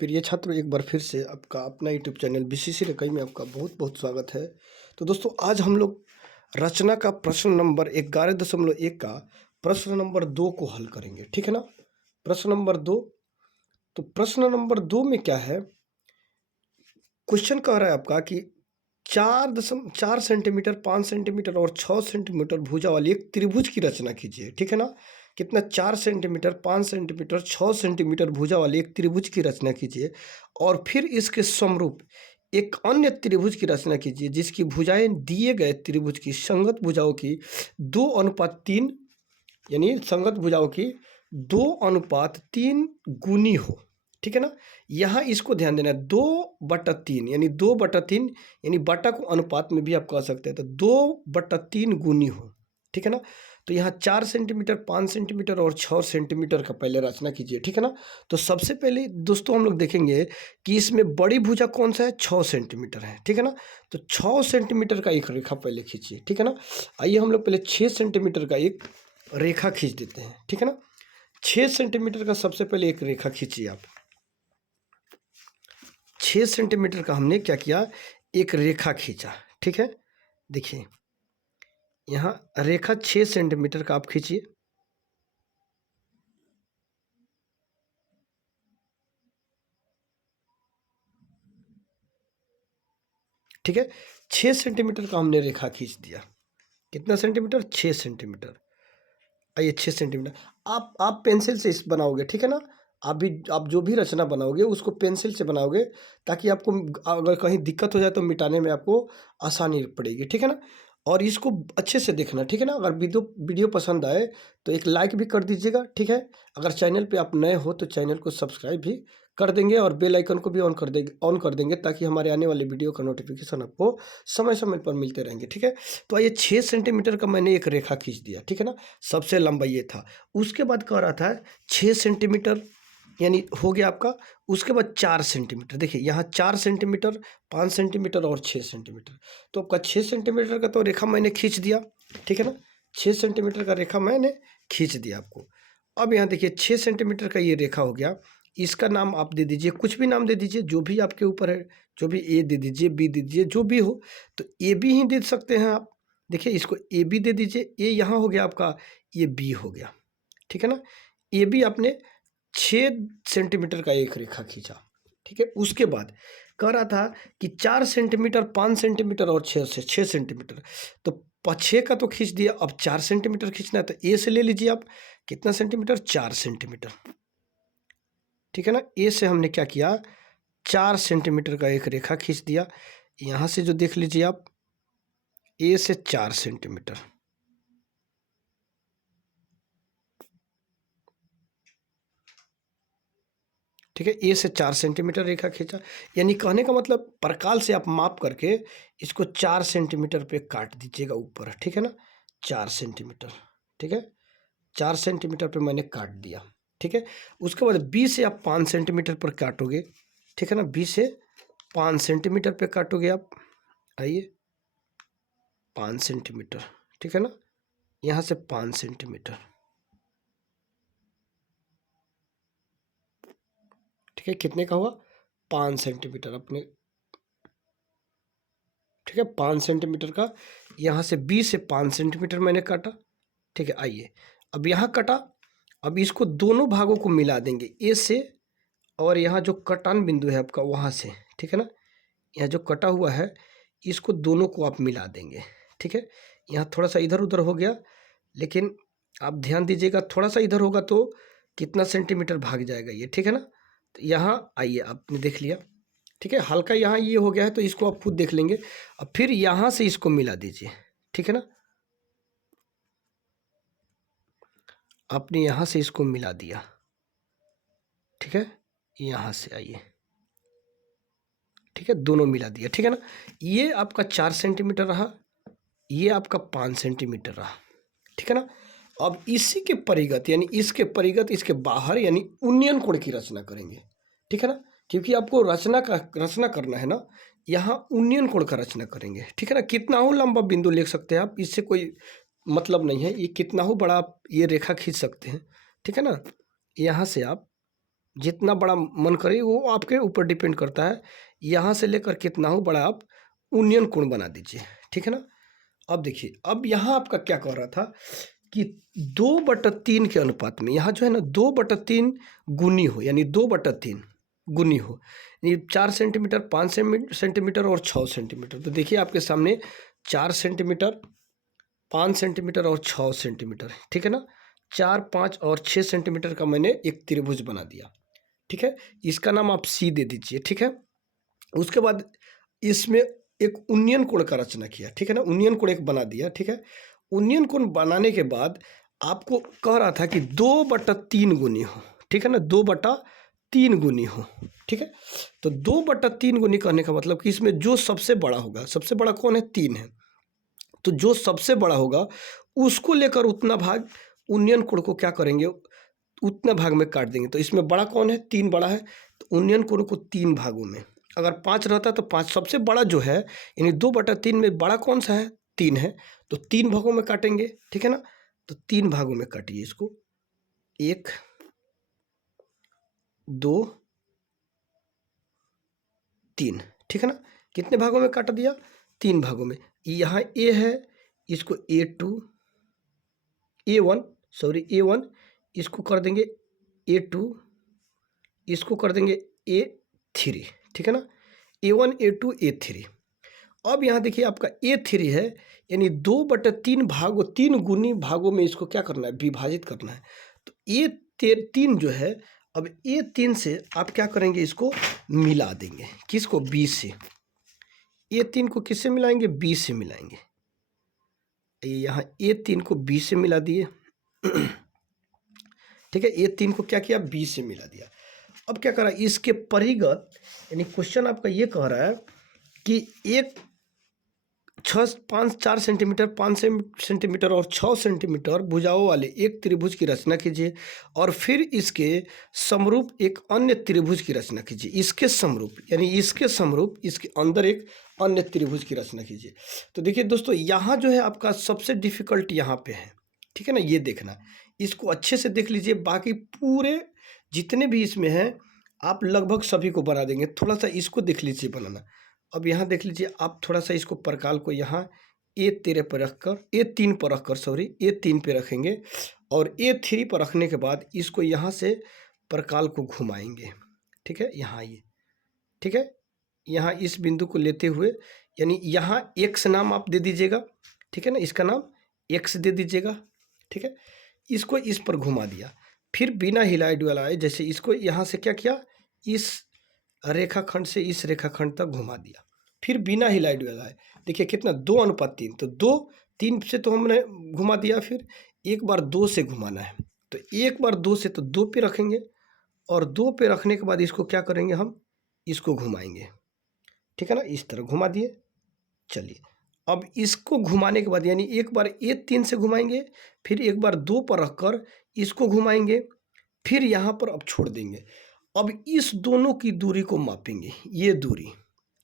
प्रिय छात्रों, एक बार फिर से आपका अपना यूट्यूब चैनल बीसीसी रकई में आपका बहुत बहुत स्वागत है। तो दोस्तों, आज हम लोग रचना का प्रश्न नंबर 11.1 का प्रश्न नंबर 2 को हल करेंगे। ठीक है ना। प्रश्न नंबर 2। तो प्रश्न नंबर 2 में क्या है, क्वेश्चन कह रहा है आपका कि 4 सेंटीमीटर, 5 सेंटीमीटर और 6 सेंटीमीटर भुजा वाली एक त्रिभुज की रचना कीजिए। ठीक है ना। कितना? 4 सेंटीमीटर, 5 सेंटीमीटर, 6 सेंटीमीटर भुजा वाली एक त्रिभुज की रचना कीजिए और फिर इसके समरूप एक अन्य त्रिभुज की रचना कीजिए जिसकी भुजाएं दिए गए त्रिभुज की संगत भुजाओं की 2:3 यानी संगत भुजाओं की 2:3 गुनी हो। ठीक है ना। यहाँ इसको ध्यान देना है, 2/3 यानी 2/3 यानी बटा को अनुपात में भी आप कह सकते हैं, तो 2/3 गुनी हो। ठीक है ना। तो यहाँ 4 सेंटीमीटर, 5 सेंटीमीटर और 6 सेंटीमीटर का पहले रचना कीजिए। ठीक है ना। तो सबसे पहले दोस्तों हम लोग देखेंगे कि इसमें बड़ी भुजा कौन सा है, 6 सेंटीमीटर है। ठीक है ना। तो 6 सेंटीमीटर का एक रेखा पहले खींचिए। ठीक है ना। आइए हम लोग पहले 6 सेंटीमीटर का एक रेखा खींच देते हैं। ठीक है ना। 6 सेंटीमीटर का सबसे पहले एक रेखा खींचिए आप। 6 सेंटीमीटर का हमने क्या किया, एक रेखा खींचा। ठीक है। देखिए यहाँ रेखा 6 सेंटीमीटर का आप खींचिए। ठीक है। 6 सेंटीमीटर का हमने रेखा खींच दिया। कितना सेंटीमीटर? 6 सेंटीमीटर। आइए 6 सेंटीमीटर आप पेंसिल से इस बनाओगे। ठीक है ना। आप जो भी रचना बनाओगे उसको पेंसिल से बनाओगे ताकि आपको अगर कहीं दिक्कत हो जाए तो मिटाने में आपको आसानी पड़ेगी। ठीक है ना। और इसको अच्छे से देखना। ठीक है ना। अगर वीडियो पसंद आए तो एक लाइक भी कर दीजिएगा। ठीक है। अगर चैनल पे आप नए हो तो चैनल को सब्सक्राइब भी कर देंगे और बेल आइकन को भी ऑन कर देंगे ताकि हमारे आने वाले वीडियो का नोटिफिकेशन आपको समय समय पर मिलते रहेंगे। ठीक है। तो आइए 6 सेंटीमीटर का मैंने एक रेखा खींच दिया। ठीक है ना। सबसे लंबा ये था। उसके बाद कह रहा था 6 सेंटीमीटर यानी हो गया आपका। उसके बाद 4 सेंटीमीटर। देखिए यहाँ 4 सेंटीमीटर, 5 सेंटीमीटर और 6 सेंटीमीटर। तो आपका 6 सेंटीमीटर का तो रेखा मैंने खींच दिया। ठीक है ना। 6 सेंटीमीटर का रेखा मैंने खींच दिया आपको। अब यहाँ देखिए 6 सेंटीमीटर का ये रेखा हो गया। इसका नाम आप दे दीजिए, कुछ भी नाम दे दीजिए, जो भी आपके ऊपर है। जो भी, ए दे दीजिए, बी दे दीजिए, जो भी हो। तो ए बी ही दे सकते हैं आप। देखिए इसको ए बी दे दीजिए। ए यहाँ हो गया आपका, ये बी हो गया। ठीक है ना। ए बी आपने 6 सेंटीमीटर का एक रेखा खींचा। ठीक है। उसके बाद कह रहा था कि 4 सेंटीमीटर, 5 सेंटीमीटर और 6 सेंटीमीटर। तो 6 का तो खींच दिया, अब 4 सेंटीमीटर खींचना है तो ए से ले लीजिए आप। कितना सेंटीमीटर? 4 सेंटीमीटर। ठीक है ना। ए से हमने क्या किया, 4 सेंटीमीटर का एक रेखा खींच दिया। यहाँ से जो देख लीजिए आप, ए से 4 सेंटीमीटर। ठीक है। ए से 4 सेंटीमीटर रेखा खींचा। यानी कहने का मतलब प्रकाल से आप माप करके इसको 4 सेंटीमीटर पे काट दीजिएगा ऊपर। ठीक है ना। 4 सेंटीमीटर। ठीक है। 4 सेंटीमीटर पे मैंने काट दिया। ठीक है। उसके बाद बी से आप 5 सेंटीमीटर पर काटोगे। ठीक है ना। बी से 5 सेंटीमीटर पे काटोगे आप। आइए 5 सेंटीमीटर। ठीक है ना। यहाँ से 5 सेंटीमीटर। ठीक है। कितने का हुआ? 5 सेंटीमीटर अपने। ठीक है। 5 सेंटीमीटर का यहाँ से बी से 5 सेंटीमीटर मैंने काटा। ठीक है। आइए अब यहाँ कटा। अब इसको दोनों भागों को मिला देंगे, ए से और यहाँ जो कटान बिंदु है आपका वहाँ से। ठीक है ना। यहाँ जो कटा हुआ है इसको दोनों को आप मिला देंगे। ठीक है। यहाँ थोड़ा सा इधर उधर हो गया, लेकिन आप ध्यान दीजिएगा, थोड़ा सा इधर होगा तो कितना सेंटीमीटर भाग जाएगा ये। ठीक है ना। तो यहाँ आइए, आपने देख लिया। ठीक है। हल्का यहाँ ये हो गया है तो इसको आप खुद देख लेंगे। अब फिर यहाँ से इसको मिला दीजिए। ठीक है ना। आपने यहाँ से इसको मिला दिया। ठीक है। यहाँ से आइए। ठीक है। दोनों मिला दिया। ठीक है ना। ये आपका 4 सेंटीमीटर रहा, ये आपका 5 सेंटीमीटर रहा। ठीक है ना। अब इसी के परिगत यानी इसके परिगत, इसके बाहर यानी उन्नयन कोण की रचना करेंगे। ठीक है ना। क्योंकि आपको रचना करना है ना, यहाँ उन्नयन कोण का रचना करेंगे। ठीक है ना। कितना हो लंबा बिंदु ले सकते हैं आप, इससे कोई मतलब नहीं है। ये कितना हो बड़ा आप ये रेखा खींच सकते हैं। ठीक है ना। यहाँ से आप जितना बड़ा मन करे वो आपके ऊपर डिपेंड करता है। यहाँ से लेकर कितना हो बड़ा आप उन्नयन कोण बना दीजिए, ठीक है ना। अब देखिए, अब यहाँ आपका क्या कह रहा था कि 2/3 के अनुपात में यहाँ जो है ना 2/3 गुनी हो, यानी 2/3 गुनी हो, ये 4 सेंटीमीटर, 5 सेंटीमीटर और 6 सेंटीमीटर। तो देखिए आपके सामने 4 सेंटीमीटर, 5 सेंटीमीटर और 6 सेंटीमीटर, ठीक है ना। 4, 5 और 6 सेंटीमीटर का मैंने एक त्रिभुज बना दिया, ठीक है। इसका नाम आप सी दे दीजिए, ठीक है। उसके बाद इसमें एक उन्नयन कोण का रचना किया, ठीक है ना। उन्नयन कोण एक बना दिया, ठीक है। उन्नयन कोण बनाने के बाद आपको कह रहा था कि 2/3 गुनी हो, ठीक है ना, 2/3 गुनी हो, ठीक है। तो 2/3 गुनी कहने का मतलब कि इसमें जो सबसे बड़ा होगा, सबसे बड़ा कौन है, 3 है, तो जो सबसे बड़ा होगा उसको लेकर उतना भाग उन्नयन कोण को क्या करेंगे, उतना भाग में काट देंगे। तो इसमें बड़ा कौन है, 3 बड़ा है, तो उन्नयन कोण को 3 भागों में, अगर 5 रहता तो 5 सबसे बड़ा जो है, यानी 2/3 में बड़ा कौन सा है, 3 है, तो 3 भागों में काटेंगे, ठीक है ना। तो 3 भागों में काटिए इसको, 1, 2, 3, ठीक है ना। कितने भागों में काट दिया, 3 भागों में। यहाँ ए है, इसको A2, A1 सॉरी A1, इसको कर देंगे A2, इसको कर देंगे A3, ठीक है ना। A1, A2, A3। अब यहाँ देखिए आपका A3 है, यानी 2/3 भागों, 3 गुनी भागों में इसको क्या करना है, विभाजित करना है। तो A3 जो है, अब A3 से आप क्या करेंगे, इसको मिला देंगे, किसको, B से। A3 को किससे मिलाएंगे, B से मिलाएंगे। यहाँ A3 को B से मिला दिए, ठीक है। A3 को क्या किया, B से मिला दिया। अब क्या करा, इसके परिगत, यानी क्वेश्चन आपका ये कह रहा है कि एक 4 सेंटीमीटर, 5 सेंटीमीटर और 6 सेंटीमीटर भुजाओं वाले एक त्रिभुज की रचना कीजिए, और फिर इसके समरूप एक अन्य त्रिभुज की रचना कीजिए। इसके समरूप, यानी इसके समरूप इसके अंदर एक अन्य त्रिभुज की रचना कीजिए। तो देखिए दोस्तों, यहाँ जो है आपका सबसे डिफिकल्ट यहाँ पे है, ठीक है ना। ये देखना, इसको अच्छे से देख लीजिए, बाकी पूरे जितने भी इसमें हैं आप लगभग सभी को बना देंगे। थोड़ा सा इसको देख लीजिए बनाना। अब यहाँ देख लीजिए, आप थोड़ा सा इसको परकाल को यहाँ A3 पर रखकर, A3 पर रखकर, सॉरी A3 पे रखेंगे, और A3 पर रखने के बाद इसको यहाँ से परकाल को घुमाएंगे, ठीक है। यहाँ ये, ठीक है, यहाँ इस बिंदु को लेते हुए, यानी यहाँ x नाम आप दे दीजिएगा, ठीक है ना, इसका नाम x दे दीजिएगा, ठीक है। इसको इस पर घुमा दिया, फिर बिना हिलाए डुलाए, जैसे इसको यहाँ से क्या किया, इस रेखाखंड से इस रेखाखंड तक घुमा दिया, फिर बिना हिलाए डुलाए। देखिए कितना, 2/3, तो 2, 3 से तो हमने घुमा दिया, फिर एक बार 2 से घुमाना है, तो एक बार 2 से तो 2 पे रखेंगे, और 2 पे रखने के बाद इसको क्या करेंगे, हम इसको घुमाएंगे, ठीक है ना, इस तरह घुमा दिए। चलिए, अब इसको घुमाने के बाद, यानी एक बार A3 से घुमाएंगे, फिर एक बार 2 पर रखकर इसको घुमाएंगे, फिर यहाँ पर अब छोड़ देंगे। अब इस दोनों की दूरी को मापेंगे, ये दूरी,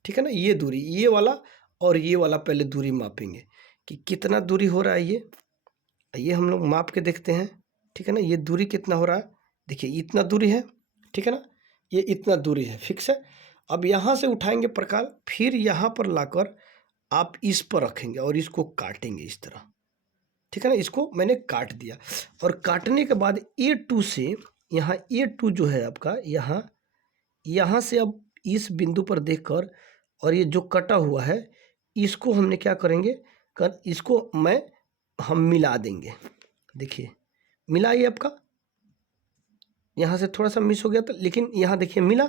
ठीक है ना, ये दूरी, ये वाला और ये वाला पहले दूरी मापेंगे कि कितना दूरी हो रहा है। ये हम लोग माप के देखते हैं, ठीक है ना। ये दूरी कितना हो रहा है, देखिए इतना दूरी है, ठीक है ना, ये इतना दूरी है, फिक्स है। अब यहाँ से उठाएंगे प्रकाल, फिर यहाँ पर लाकर आप इस पर रखेंगे और इसको काटेंगे इस तरह, ठीक है ना। इसको मैंने काट दिया, और काटने के बाद A2 से, यहाँ A2 जो है आपका, यहाँ से अब इस बिंदु पर देखकर, और ये जो कटा हुआ है इसको हमने क्या करेंगे, इसको हम मिला देंगे। देखिए मिला, ये आपका यहाँ से थोड़ा सा मिस हो गया था, लेकिन यहाँ देखिए मिला,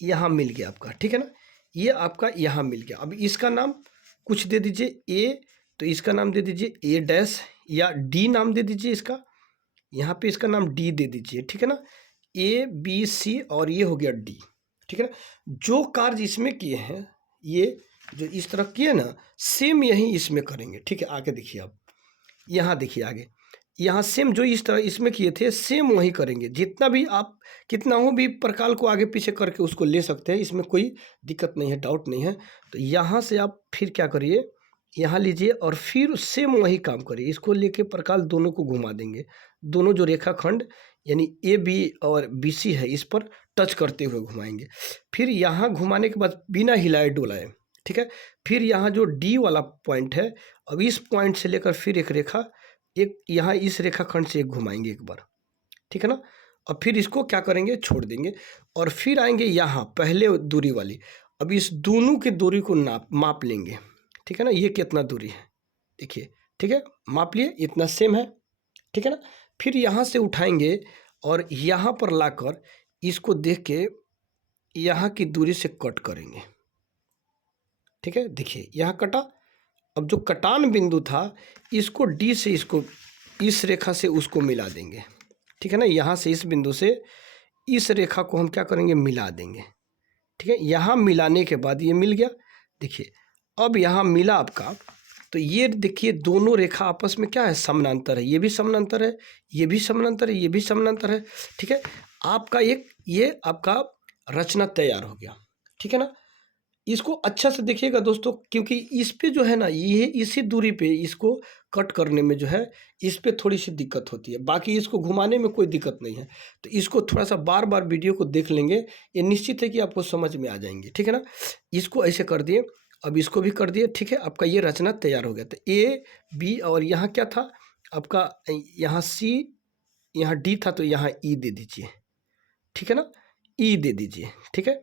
यहाँ मिल गया आपका, ठीक है ना। ये आपका यहाँ मिल गया। अब इसका नाम कुछ दे दीजिए, A, तो इसका नाम दे दीजिए A' या D नाम दे दीजिए इसका, यहाँ पे इसका नाम D दे दीजिए, ठीक है ना। A, B, C और ये हो गया D, ठीक है ना। जो कार्य इसमें किए हैं, ये जो इस तरह किए ना, सेम यही इसमें करेंगे, ठीक है। आगे देखिए, आप यहाँ देखिए आगे, यहाँ सेम जो इस तरह इसमें किए थे, सेम वही करेंगे। जितना भी आप कितना हो भी प्रकाल को आगे पीछे करके उसको ले सकते हैं, इसमें कोई दिक्कत नहीं है, डाउट नहीं है। तो यहाँ से आप फिर क्या करिए, यहाँ लीजिए और फिर सेम वही काम करिए, इसको लेके प्रकाल दोनों को घुमा देंगे। दोनों जो रेखाखंड यानी ए बी और बी सी है इस पर टच करते हुए घुमाएंगे। फिर यहाँ घुमाने के बाद बिना हिलाए डुलाए, ठीक है। फिर यहाँ जो डी वाला पॉइंट है, अब इस पॉइंट से लेकर फिर एक रेखा, एक यहाँ इस रेखाखंड से एक घुमाएंगे एक बार, ठीक है ना। और फिर इसको क्या करेंगे, छोड़ देंगे और फिर आएंगे यहाँ पहले दूरी वाली। अब इस दोनों की दूरी को माप लेंगे, ठीक है ना। ये कितना दूरी है देखिए, ठीक है, माप लिए, इतना सेम है, ठीक है ना। फिर यहाँ से उठाएंगे और यहाँ पर लाकर इसको देख के यहाँ की दूरी से कट करेंगे, ठीक है। देखिए यहाँ कटा। अब जो कटान बिंदु था इसको डी से इसको इस रेखा से उसको मिला देंगे, ठीक है ना। यहाँ से इस बिंदु से इस रेखा को हम क्या करेंगे, मिला देंगे, ठीक है। यहाँ मिलाने के बाद ये मिल गया। देखिए अब यहाँ मिला आपका, तो ये देखिए दोनों रेखा आपस में क्या है, समानांतर है। ये भी समानांतर है, ये भी समानांतर है, ये भी समानांतर है, ठीक है। आपका एक ये आपका रचना तैयार हो गया, ठीक है ना। इसको अच्छा से देखिएगा दोस्तों, क्योंकि इस पे जो है ना, ये इसी दूरी पे इसको कट करने में जो है इस पे थोड़ी सी दिक्कत होती है, बाकी इसको घुमाने में कोई दिक्कत नहीं है। तो इसको थोड़ा सा बार बार वीडियो को देख लेंगे, ये निश्चित है कि आपको समझ में आ जाएंगे, ठीक है ना। इसको ऐसे कर दिए, अब इसको भी कर दिए, ठीक है। आपका ये रचना तैयार हो गया। तो ए बी और यहाँ क्या था आपका, यहाँ सी, यहाँ डी था, तो यहाँ ई दे दीजिए, ठीक है ना, ई दे दीजिए, ठीक है।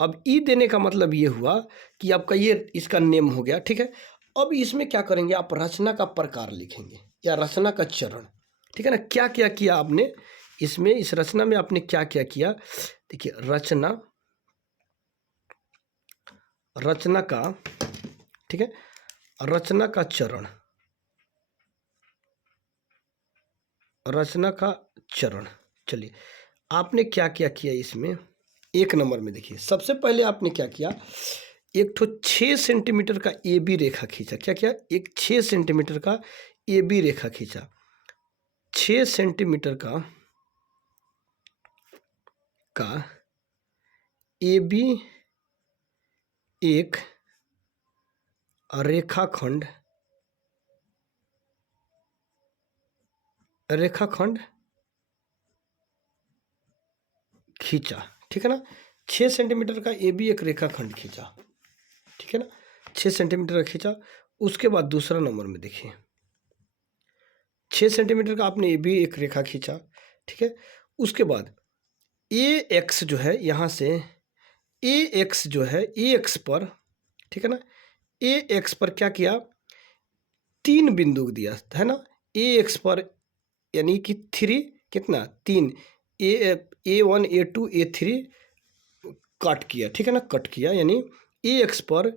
अब ई देने का मतलब ये हुआ कि आपका ये इसका नेम हो गया, ठीक है। अब इसमें क्या करेंगे, आप रचना का प्रकार लिखेंगे या रचना का चरण, ठीक है ना। क्या क्या किया आपने इसमें, इस रचना में आपने क्या क्या किया, देखिए रचना, रचना का, ठीक है, रचना का चरण, रचना का चरण। चलिए आपने क्या क्या किया इसमें, एक नंबर में देखिए सबसे पहले आपने क्या किया, एक ठो 6 सेंटीमीटर का ए बी रेखा खींचा। क्या किया, एक 6 सेंटीमीटर का ए बी रेखा खींचा। 6 सेंटीमीटर का ए बी एक रेखाखंड, रेखाखंड खींचा, ठीक है ना। 6 सेंटीमीटर का ए बी एक रेखाखंड खींचा, ठीक है ना, 6 सेंटीमीटर का खींचा। उसके बाद दूसरा नंबर में देखिए 6 सेंटीमीटर का आपने ए बी एक रेखा खींचा, ठीक है। उसके बाद ए एक्स जो है, यहाँ से ए एक्स जो है, ए एक्स पर, ठीक है ना, ए एक्स पर क्या किया, 3 बिंदु दिया है ना। ए एक्स पर यानी कि 3, कितना 3, ए1 ए2 ए3 कट किया, ठीक है ना, कट किया। यानी ए एक्स पर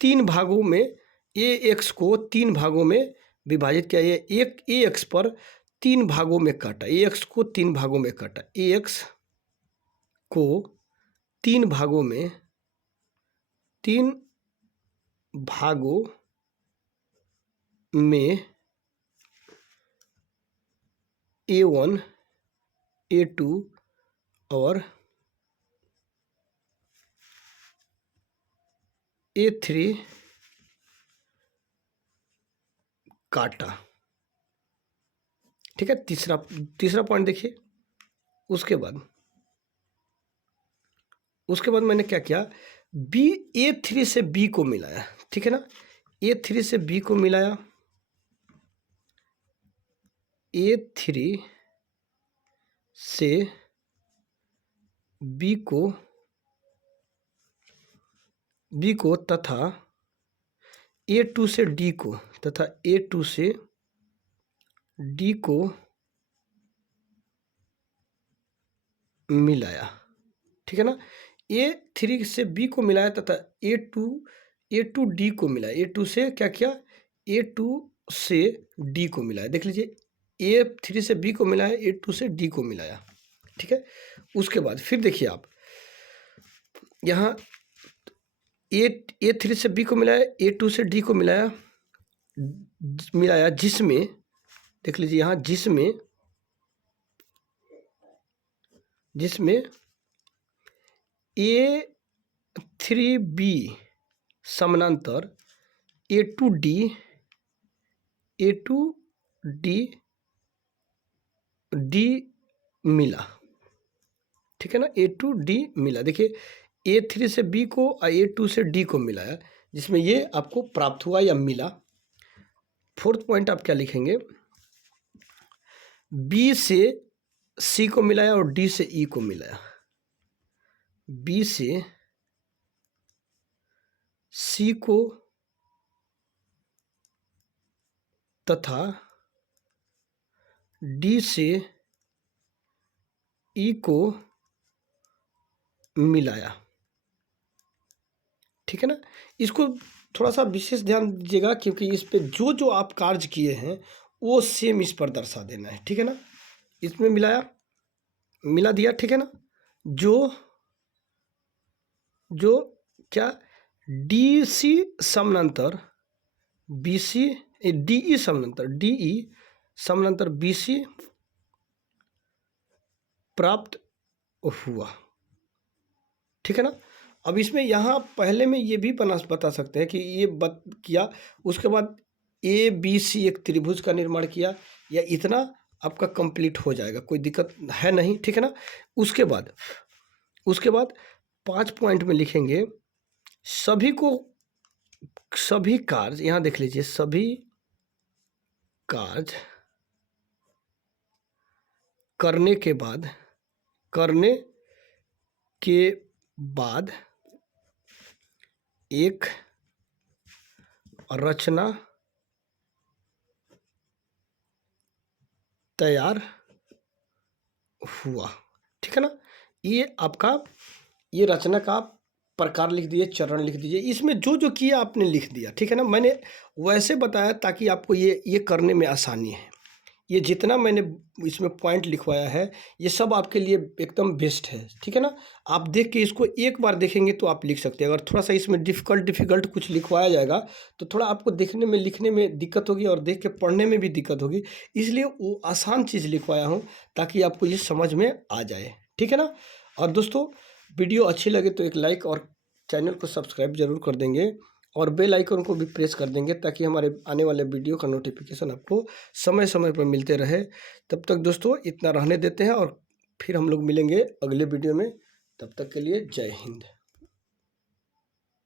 3 भागों में, ए एक्स को 3 भागों में विभाजित किया। ये एक ए एक्स पर 3 भागों में काटा, ए एक्स को 3 भागों में काटा, ए एक्स को 3 भागों में, 3 भागों में ए1 ए2 और ए3 काटा, ठीक है। तीसरा पॉइंट देखिए। उसके बाद मैंने क्या किया, बी ए3 से बी को मिलाया, ठीक है ना, ए3 से बी को मिलाया, ए3 से बी को तथा ए2 से डी को, तथा ए2 से डी को मिलाया, ठीक है ना। ए3 से बी को मिलाया तथा ए2 डी को मिलाया। ए2 से क्या किया, ए2 से डी को मिलाया। देख लीजिए ए3 से बी को मिलाया, ए2 से डी को मिलाया, ठीक है। उसके बाद फिर देखिए आप यहाँ ए3 से बी को मिलाया, ए2 से डी को मिलाया, जिसमें देख लीजिए यहाँ जिसमें ए3 बी समानांतर ए2 डी डी मिला, ठीक है ना, A2 D मिला। देखिए A3 से B को और A2 से D को मिलाया, जिसमें ये आपको प्राप्त हुआ या मिला। फोर्थ पॉइंट आप क्या लिखेंगे, B से C को मिलाया और D से E को मिलाया, B से C को तथा D से E को मिलाया, ठीक है ना। इसको थोड़ा सा विशेष ध्यान दीजिएगा, क्योंकि इस पे जो जो आप कार्य किए हैं वो सेम इस पर दर्शा देना है, ठीक है ना। इसमें मिलाया, मिला दिया, ठीक है ना। जो जो क्या, डी सी समानांतर बी सी, डी ई समानांतर डी ई समानांतर बी सी प्राप्त हुआ, ठीक है ना। अब इसमें यहाँ पहले में ये भी बता सकते हैं कि ये किया, उसके बाद ए बी सी एक त्रिभुज का निर्माण किया, या इतना आपका कंप्लीट हो जाएगा, कोई दिक्कत है नहीं, ठीक है ना। उसके बाद 5 पॉइंट में लिखेंगे, सभी कार्य, यहाँ देख लीजिए, सभी कार्य करने के बाद एक रचना तैयार हुआ, ठीक है ना। ये आपका, ये रचना का प्रकार लिख दीजिए, चरण लिख दीजिए, इसमें जो जो किया आपने लिख दिया, ठीक है ना। मैंने वैसे बताया ताकि आपको ये करने में आसानी है। ये जितना मैंने इसमें पॉइंट लिखवाया है, ये सब आपके लिए एकदम बेस्ट है, ठीक है ना। आप देख के इसको एक बार देखेंगे तो आप लिख सकते हैं। अगर थोड़ा सा इसमें डिफ़िकल्ट कुछ लिखवाया जाएगा तो थोड़ा आपको देखने में, लिखने में दिक्कत होगी और देख के पढ़ने में भी दिक्कत होगी, इसलिए वो आसान चीज़ लिखवाया हूँ ताकि आपको ये समझ में आ जाए, ठीक है ना। और दोस्तों, वीडियो अच्छी लगे तो एक लाइक और चैनल को सब्सक्राइब जरूर कर देंगे, और बेल आइकन को भी प्रेस कर देंगे ताकि हमारे आने वाले वीडियो का नोटिफिकेशन आपको समय समय पर मिलते रहे। तब तक दोस्तों इतना रहने देते हैं, और फिर हम लोग मिलेंगे अगले वीडियो में। तब तक के लिए जय हिंद।